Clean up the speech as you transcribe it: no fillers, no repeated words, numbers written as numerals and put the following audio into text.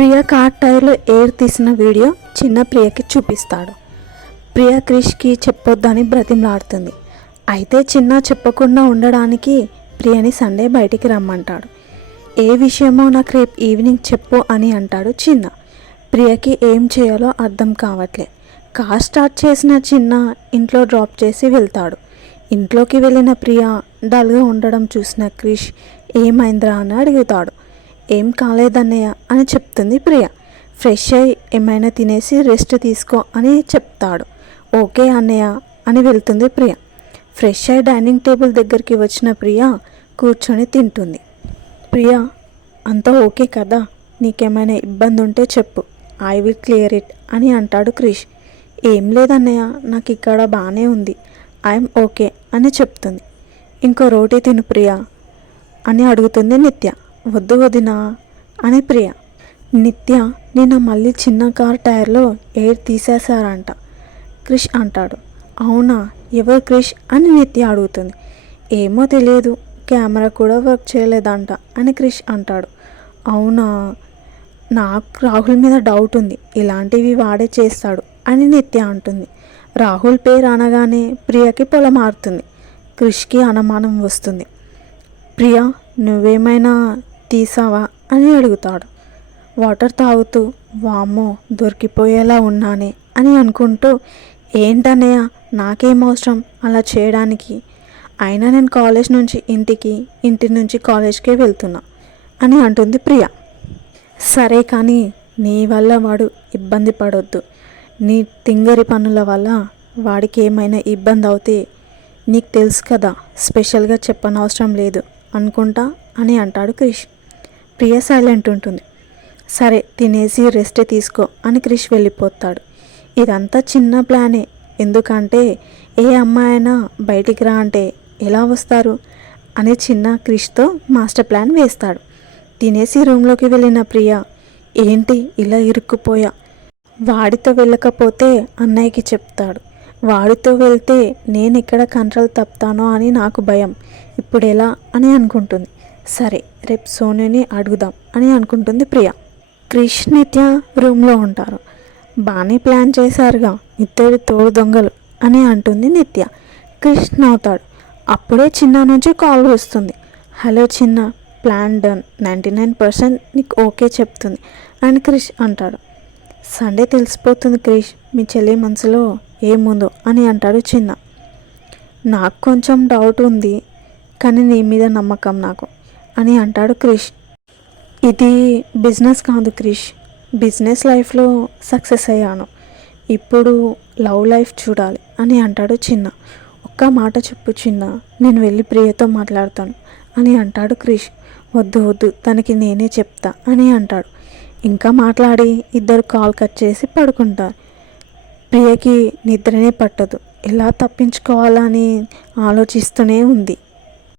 ప్రియ car టైర్లో air తీసిన video చిన్న ప్రియకి చూపిస్తాడు. ప్రియ క్రిష్కి చెప్పొద్దని బ్రతిమలాడుతుంది. అయితే చిన్న చెప్పకుండా ఉండడానికి ప్రియని సండే బయటికి రమ్మంటాడు. ఏ విషయమో నాకు రేపు ఈవినింగ్ చెప్పు అని అంటాడు చిన్న. ప్రియకి ఏం చేయాలో అర్థం కావట్లే. కార్ స్టార్ట్ చేసిన చిన్న ఇంట్లో డ్రాప్ చేసి వెళ్తాడు. ఇంట్లోకి వెళ్ళిన ప్రియ డల్గా ఉండడం చూసిన క్రిష్ ఏమైందిరా అని అడుగుతాడు. ఏం కాలేదన్నయ్య అని చెప్తుంది ప్రియ. ఫ్రెష్ అయ్యి ఏమైనా తినేసి రెస్ట్ తీసుకో అని చెప్తాడు. ఓకే అన్నయ్య అని వెళ్తుంది ప్రియ. ఫ్రెష్ అయ్యి డైనింగ్ టేబుల్ దగ్గరికి వచ్చిన ప్రియ కూర్చొని తింటుంది. ప్రియ, అంతా ఓకే కదా, నీకేమైనా ఇబ్బంది ఉంటే చెప్పు, ఐ విల్ క్లియర్ ఇట్ అని అంటాడు క్రిష్. ఏం లేదన్నయ్య, నాకు ఇక్కడ బాగానే ఉంది, ఐఎమ్ ఓకే అని చెప్తుంది. ఇంకో రోటీ తిను ప్రియ అని అడుగుతుంది నిత్య. వద్దు వదినా అని ప్రియ. నిత్య, నిన్న మళ్ళీ చిన్న కార్ టైర్లో ఎయిర్ తీసేశారంట క్రిష్ అంటాడు. అవునా, ఎవరు క్రిష్ అని నిత్య అడుగుతుంది. ఏమో తెలియదు, కెమెరా కూడా వర్క్ చేయలేదంట అని క్రిష్ అంటాడు. అవునా, నాకు రాహుల్ మీద డౌట్ ఉంది, ఇలాంటివి వాడే చేస్తాడు అని నిత్య అంటుంది. రాహుల్ పేరు అనగానే ప్రియకి పొలమారుతుంది. క్రిష్కి అనుమానం వస్తుంది. ప్రియ, నువ్వేమైనా తీసావా అని అడుగుతాడు. వాటర్ తాగుతూ వామ్మో దొరికిపోయేలా ఉన్నానే అని అనుకుంటూ, ఏంటన్నయ్య నాకేం అవసరం అలా చేయడానికి, అయినా నేను కాలేజ్ నుంచి ఇంటికి, ఇంటి నుంచి కాలేజ్కే వెళ్తున్నా అని అంటుంది ప్రియ. సరే కానీ నీ వల్ల వాడు ఇబ్బంది పడొద్దు, నీ తింగరి పనుల వల్ల వాడికి ఏమైనా ఇబ్బంది అవుతే నీకు తెలుసు కదా, స్పెషల్గా చెప్పనవసరం లేదు అనుకుంటా అని అంటాడు క్రిష్. ప్రియ సైలెంట్ ఉంటుంది. సరే తినేసి రెస్ట్ తీసుకో అని క్రిష్ వెళ్ళిపోతాడు. ఇదంతా చిన్న ప్లానే, ఎందుకంటే ఏ అమ్మాయి అయినా బయటికి రా అంటే ఎలా వస్తారు అని చిన్న క్రిష్తో మాస్టర్ ప్లాన్ వేస్తాడు. తినేసి రూమ్లోకి వెళ్ళిన ప్రియ, ఏంటి ఇలా ఇరుక్కుపోయా, వాడితో వెళ్ళకపోతే అన్నయ్యకి చెప్తాడు, వాడితో వెళ్తే నేను ఎక్కడ కంట్రోల్ తప్పుతానో అని నాకు భయం, ఇప్పుడు ఎలా అని అనుకుంటుంది. సరే రేపు సోనుని అడుగుదాం అని అనుకుంటుంది ప్రియ. క్రిష్ నిత్య రూమ్లో ఉంటారు. బాగానే ప్లాన్ చేశారుగా, ఇద్దరు తోడు దొంగలు అని అంటుంది నిత్య. క్రిష్ నవ్వుతాడు. అప్పుడే చిన్న నుంచి కాల్ వస్తుంది. హలో చిన్న, ప్లాన్ డన్, 99% నీకు ఓకే చెప్తుంది అని క్రిష్ అంటాడు. సండే తెలిసిపోతుంది క్రిష్, మీ చెల్లి మనసులో ఏముందో అని అంటాడు చిన్న. నాకు కొంచెం డౌట్ ఉంది, కానీ నీ మీద నమ్మకం నాకు అని అంటాడు క్రిష్. ఇది బిజినెస్ కాదు క్రిష్, బిజినెస్ లైఫ్లో సక్సెస్ అయ్యాను, ఇప్పుడు లవ్ లైఫ్ చూడాలి అని అంటాడు చిన్న. ఒక్క మాట చెప్పు చిన్న, నేను వెళ్ళి ప్రియతో మాట్లాడతాను అని అంటాడు క్రిష్. వద్దు వద్దు, తనకి నేనే చెప్తా అని అంటాడు. ఇంకా మాట్లాడి ఇద్దరు కాల్ కట్ చేసి పడుకుంటారు. ప్రియకి నిద్రనే పట్టదు, ఎలా తప్పించుకోవాలని ఆలోచిస్తూనే ఉంది.